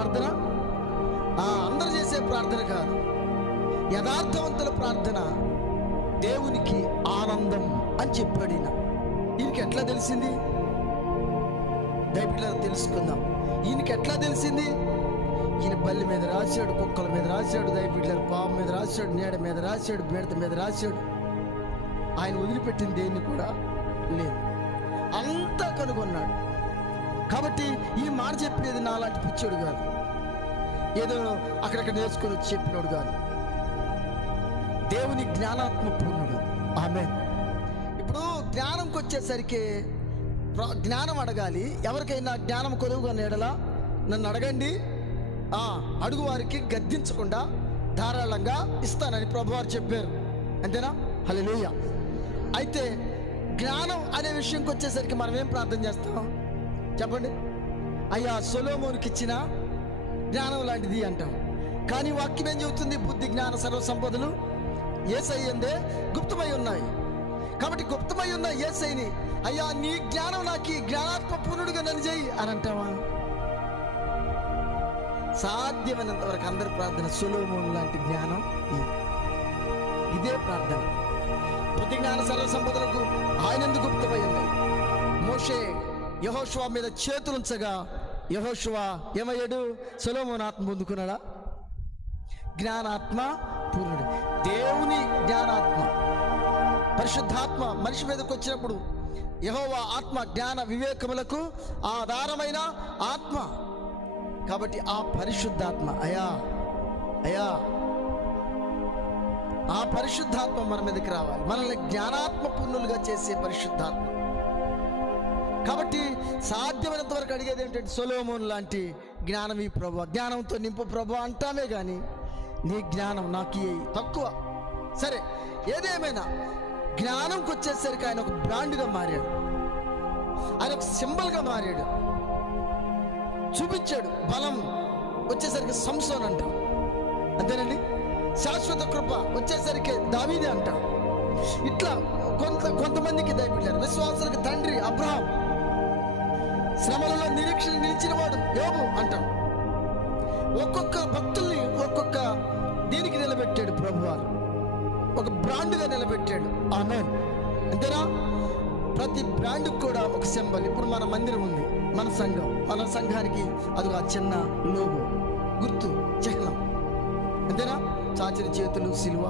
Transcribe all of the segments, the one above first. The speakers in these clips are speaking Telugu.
ప్రార్థన? అందరు చేసే ప్రార్థన కాదు. యథార్థవంతుల ప్రార్థన దేవునికి ఆనందం అని చెప్పాడు. ఈయనకి ఎట్లా తెలిసింది? దయపిల్లలు తెలుసుకుందాం. ఈయనకి ఎట్లా తెలిసింది? ఈయన బల్లి మీద రాశాడు, కుక్కల మీద రాశాడు, దయపిల్లలు పాము మీద రాశాడు, నీడ మీద రాశాడు, మిడత మీద రాశాడు. ఆయన వదిలిపెట్టింది దేన్ని కూడా లేదు, అంతా కనుగొన్నాడు. కాబట్టి ఈ మాట చెప్పేది నాలాంటి పిచ్చోడు కాదు, ఏదో అక్కడక్కడ నేర్చుకొని వచ్చి చెప్పినోడు కాదు. దేవుని జ్ఞానాత్మ పూర్ణుడు. ఆమేన్. ఇప్పుడు జ్ఞానంకి వచ్చేసరికి జ్ఞానం అడగాలి. ఎవరికైనా జ్ఞానం కొదువుగా నీడలా నన్ను అడగండి, అడుగు వారికి గద్దించకుండా ధారాళంగా ఇస్తానని ప్రభువారు చెప్పారు. అంతేనా? హల్లెలూయా. అయితే జ్ఞానం అనే విషయంకి వచ్చేసరికి మనం ఏం ప్రార్థన చేస్తాం చెప్పండి? అయ్యా సొలొమోనుకి ఇచ్చిన జ్ఞానం లాంటిది అంటాం. కానీ వాక్యం ఏం చెబుతుంది? బుద్ధి జ్ఞాన సర్వ సంపదలు యేసయ్యందే గుప్తమై ఉన్నాయి. కాబట్టి గుప్తమై ఉన్న యేసయ్యని అయ్యా నీ జ్ఞానం నాకు జ్ఞానాత్మ పూర్ణుడిగా నన్ను చేయి అని అంటావా? సాధ్యమైనంత వరకు అందరి ప్రార్థన సొలొమోను లాంటి జ్ఞానం ఇదే ప్రార్థన. బుద్ధి జ్ఞాన సర్వ సంపదలకు ఆయన ఎందుకు గుప్తమై ఉన్నాయి? మోషే యెహోషువ మీద చేతులుంచగా యెహోషువ ఏమయ్యాడు? సొలొమోను ఆత్మ పొందుకున్నాడా? జ్ఞానాత్మ పూర్ణుడు. దేవుని జ్ఞానాత్మ, పరిశుద్ధాత్మ మనిషి మీదకి వచ్చినప్పుడు యెహోవా ఆత్మ జ్ఞాన వివేకములకు ఆధారమైన ఆత్మ. కాబట్టి ఆ పరిశుద్ధాత్మ అయా ఆ పరిశుద్ధాత్మ మన మీదకి రావాలి, మనల్ని జ్ఞానాత్మ పూర్ణులుగా చేసే పరిశుద్ధాత్మ. కాబట్టి సాధ్యమైనంత వరకు అడిగేది ఏంటంటే సొలొమోను లాంటి జ్ఞానం ఈ ప్రభు, జ్ఞానంతో నింపు ప్రభు అంటామే కానీ నీ జ్ఞానం నాకు తక్కువ. సరే, ఏదేమైనా జ్ఞానంకి వచ్చేసరికి ఆయన ఒక బ్రాండ్గా మారాడు, ఆయన ఒక సింబల్గా మారాడు, చూపించాడు. బలం వచ్చేసరికి సంసోన్ అంటాం, అంతేనండి. శాశ్వత కృప వచ్చేసరికి దావీదే అంటాం. ఇట్లా కొంతమందికి దయపెట్టారు. విశ్వాసులకు తండ్రి అబ్రహాం, శ్రమలలో నిరీక్షణ నిలిచిన వాడు యోబు అంటాం. ఒక్కొక్క భక్తుల్ని ఒక్కొక్క దీనికి నిలబెట్టాడు ప్రభువారు, ఒక బ్రాండ్గా నిలబెట్టాడు. ఆమేన్. అంతేనా? ప్రతి బ్రాండ్కి కూడా ఒక సింబల్. ఇప్పుడు మన మందిరం ఉంది, మన సంఘానికి అది ఆ చిన్న లోగో, గుర్తు, చిహ్నం. అంతేనా? చాచిన చేతులు, సిలువ,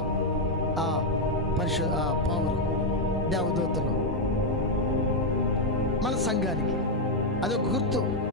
పావులు, దేవదూతలు. మన సంఘానికి అదొక గుర్తు.